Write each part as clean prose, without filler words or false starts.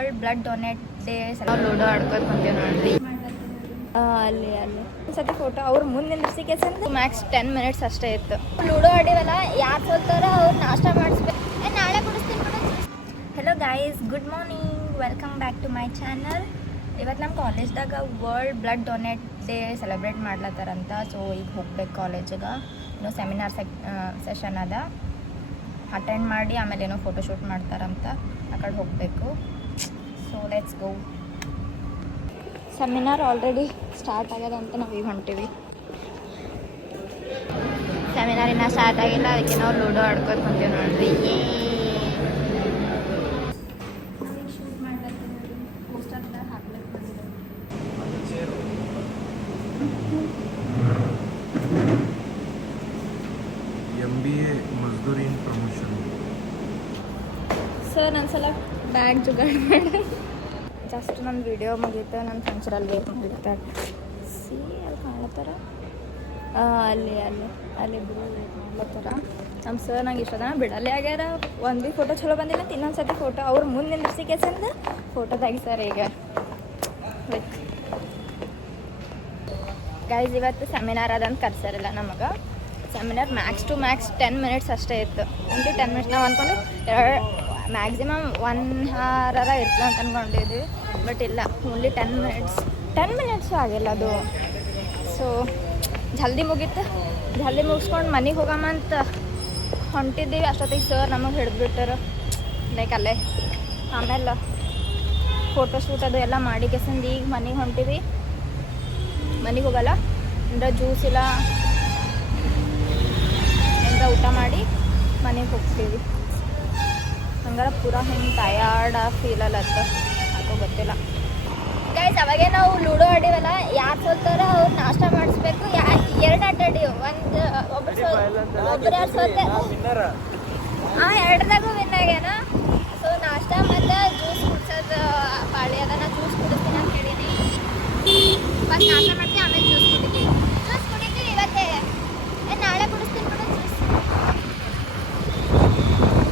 World blood donate day ludo ಆಡ್ಕೊಂಡು ಬಂದೇವೆ ನೋಡ್ರಿ. ಅಲ್ಲಿ ಒಂದ್ಸತಿ ಫೋಟೋ ಅವ್ರು ಮುಂದೆ ನಿಲ್ಸಿಕೆಸಂದ್ರೆ ಮ್ಯಾಕ್ಸ್ 10 ಮಿನಿಟ್ಸ್ ಅಷ್ಟೇ ಇತ್ತು. ಲೂಡೋ ಆಡಿವಲ್ಲ, ಯಾರು ಸೋಲ್ತಾರ ಅವ್ರು ನಾಷ್ಟ ಮಾಡಿಸ್ಬೇಕು. ನಾಳೆ ಕೊಡಿಸ್ತೀನಿ ಬಿಡು. Hello guys, good morning, welcome back to my channel. ಇವತ್ತು ನಮ್ಮ ಕಾಲೇಜ್ದಾಗ world blood donate day celebrate ಮಾಡ್ಲತ್ತಾರಂತ. ಸೊ ಈಗ ಹೋಗ್ಬೇಕು ಕಾಲೇಜಿಗೆ. ಇನ್ನೂ ಸೆಮಿನಾರ್ ಸೆಷನ್ ಅದ, ಅಟೆಂಡ್ ಮಾಡಿ ಆಮೇಲೆ ಏನೋ ಫೋಟೋಶೂಟ್ ಮಾಡ್ತಾರಂತ. ಆ ಕಡೆ ಹೋಗಬೇಕು. So let's go. Seminar already start ಆಗ್ಯದಂತ ನಾವು ಈಗ ಹೊಂಟೀವಿ. ಸೆಮಿನಾರ್ ಇನ್ನೂ ಸ್ಟಾರ್ಟ್ ಆಗಿಲ್ಲ, ಅದಕ್ಕೆ ನಾವು ಲೂಡೋ ಆಡ್ಕೊಂಡು ಬಂದೀವಿ ನೋಡ್ರಿ. MBA ಮಜ್ದೂರಿ ಇನ್ ಪ್ರಮೋಷನ್. ಸರ್ ಒಂದ್ಸಲ ಬ್ಯಾಗ್ ಜುಗಾಡ್ ಮಾಡಿ ಜಸ್ಟ್ ನನ್ನ ವಿಡಿಯೋ ಮುಗೀತು. ನನ್ನ ಫಂಕ್ಷನಲ್ಲಿ ವೇರ್ ಮಾಡಿರ್ತಾರೆ. ಸಿ ಅಲ್ಲಿ ಕಾಣತ್ತಾರ, ಅಲ್ಲಿ ಬಿಡು ವೇಟ್ ಮಾಡ್ಲತ್ತಾರ. ನಮ್ಮ ಸರ್ ನಂಗೆ ಇಷ್ಟ ಬಿಡಲ್ಲೇ ಆಗ್ಯಾರ. ಒಂದು ಭೀ ಫೋಟೋ ಚಲೋ ಬಂದಿಲ್ಲ. ಇನ್ನೊಂದು ಸತಿ ಫೋಟೋ ಅವ್ರು ಮುಂದೆ ನಿಂದ್ರಿಸಿಕೆಸಂದ ಫೋಟೋ ತೆಗಿತಾರೆ ಈಗ. ಲೈಕ್ ಗೈಸ್, ಇವತ್ತು ಸೆಮಿನಾರ್ ಅದಂತ ಕರ್ಸಾರಿಲ್ಲ ನಮಗೆ. Seminar max to max 10 minutes ಅಷ್ಟೇ ಇತ್ತು. Only 10 minutes. ನಾವು ಅಂದ್ಕೊಂಡು ಮ್ಯಾಕ್ಸಿಮಮ್ 1 hour ಇರ್ತದೆ ಅಂತ ಅಂದ್ಕೊಂಡಿದ್ವಿ. ಬಟ್ ಇಲ್ಲ, ಓನ್ಲಿ 10 ಮಿನಿಟ್ಸು ಆಗಿಲ್ಲ ಅದು. ಸೊ ಜಲ್ದಿ ಮುಗೀತು. ಜಲ್ದಿ ಮುಗಿಸ್ಕೊಂಡು ಮನೆಗೆ ಹೋಗಮ್ಮ ಅಂತ ಹೊಂಟಿದ್ದೀವಿ. ಅಷ್ಟೊತ್ತಿಗೆ ಸರ್ ನಮಗೆ ಹಿಡಿದ್ಬಿಟ್ಟರು ಲೈಕ್ ಅಲ್ಲೇ. ಆಮೇಲೆ ಫೋಟೋಶೂಟ್ ಅದು ಎಲ್ಲ ಮಾಡಿ ಕೆಸಂದು ಈಗ ಮನೆಗೆ ಹೊಂಟೀವಿ. ಮನೆಗೆ ಹೋಗಲ್ಲ ಅಂದರೆ ಜ್ಯೂಸ್ ಇಲ್ಲ ಎಂತ ಊಟ ಮಾಡಿ ಮನೆಗೆ ಹೋಗ್ತೀವಿ. ಹಂಗಾರೆ ಪೂರಾ ಹಿಂಗೆ ಟಯರ್ಡ್ ಫೀಲ್ ಅಲ್ಲತ್ತ, ಯಾಕೋ ಗೊತ್ತಿಲ್ಲ. ಗೈಸ್, ಅವಾಗೇ ನಾವು ಲೂಡೋ ಆಡಿವಲ್ಲ, ಯಾರು ಸೋಲ್ತಾರ ಅವ್ರು ನಾಷ್ಟ ಮಾಡಿಸ್ಬೇಕು. 2 ಆಟ ಆಡಿವು. ಒಬ್ರು ಯಾರು ಸೋಲ್ತೆ ಎರಡದಾಗೂ ವಿನ್ ಆಗ್ಯಾನ. ಸೊ ನಾಷ್ಟ ಮತ್ತು ಜ್ಯೂಸ್ ಕುಡ್ಸೋದು ಪಾಳಿ ಅದ. ನಾ ಜ್ಯೂಸ್ ಕುಡಿಸ್ತೀನಿ ಅಂತ ಹೇಳೀನಿ. ಫಸ್ಟ್ ನಾಷ್ಟ ಮಾಡ್ತೀನಿ, ಆಮೇಲೆ ಜ್ಯೂಸ್ ಕುಡಿತೀವಿ ಇವತ್ತೇ. ನಾಳೆ ಕುಡಿಸ್ತೀನಿ ಬಿಡು ಜ್ಯೂಸ್.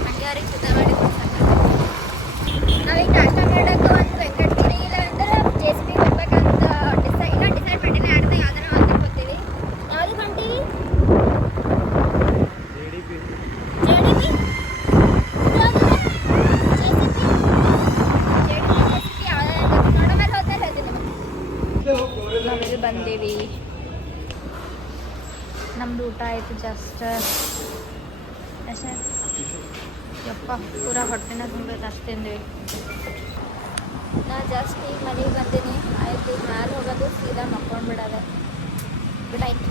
ಹಂಗೆ ಶುದ್ಧ ಮಾಡಿ ಕೊಡ್ಸಕ್ಕೆ ನಾವೀಗ ನಾಷ್ಟ ಮಾಡೋಕ್ಕೆ ಒಂದು ವೆಂಕಟಗಿರಿ ಇಲ್ಲ ಅಂದ್ರೆ JCB ಬರ್ಬೇಕಂತ ಡಿಸೈಡ್ ಮಾಡಿಲ್ಲ. ಯಾರ್ದು ಯಾವ್ದಾರ ಮಾತಾಡ್ಕೊತೀವಿ. ಯಾವ್ದು ಹೊಂಟೀವಿ? JDB ಯಾವ್ದು ನೋಡೋ ಮೇಲೆ ಹೋಗ್ತಾ ಹೇಳ್ತೀನಿ ನಿಮಗೆ. ನಾವಿಲ್ಲಿ ಬಂದೀವಿ. ನಮ್ದು ಊಟ ಆಯಿತು ಜಸ್ಟ್ ಅಷ್ಟೇ. ಯಪ್ಪ, ಪೂರಾ ಹೊಟ್ಟೆನ ತುಂಬಿಟ್ಟು ಅಷ್ಟು ತಿಂದ್ವಿ. ನಾ ಜಸ್ಟ್ ಈಗ ಮನೆಗೆ ಬಂದೀನಿ. ಆಯ್ತು, ಈಗ ಮ್ಯಾಲೆ ಹೋಗೋದು, ಸೀದಾ ಮಕ್ಕೊಂಡ್ಬಿಡೋದೆ. Good night.